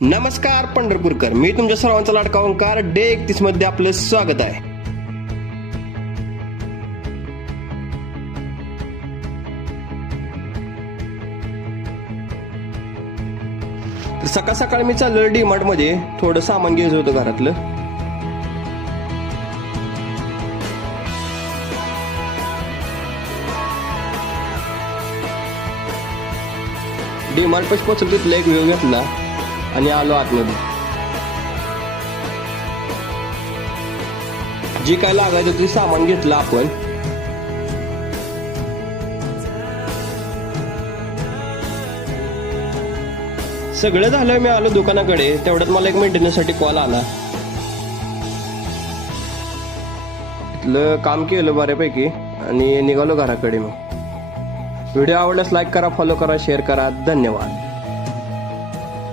नमस्कार पंढरपूरकर, मी तुमच्या सर्वांचा लाडका ओंकार. डे 31 मध्ये आपलं स्वागत आहे. तर सकाळ सकाळी मी चाललो डीमार्ट मध्ये, थोडं सामान घ्यायचं होतं घरातलं. डीमार्ट पाशी पोहोचलो, तिथला एक व्ह्यू घेतला आणि आलो आतमध्ये. जे काय लागायचं ते सामान घेतलं आपण. सगळं झालं, मी आलो दुकानाकडे. तेवढ्यात मला एक मेंटेनन्ससाठी कॉल आला. तिथलं काम केलं बऱ्यापैकी आणि निघालो घराकडे. मग व्हिडिओ आवडल्यास लाईक करा, फॉलो करा, शेअर करा. धन्यवाद.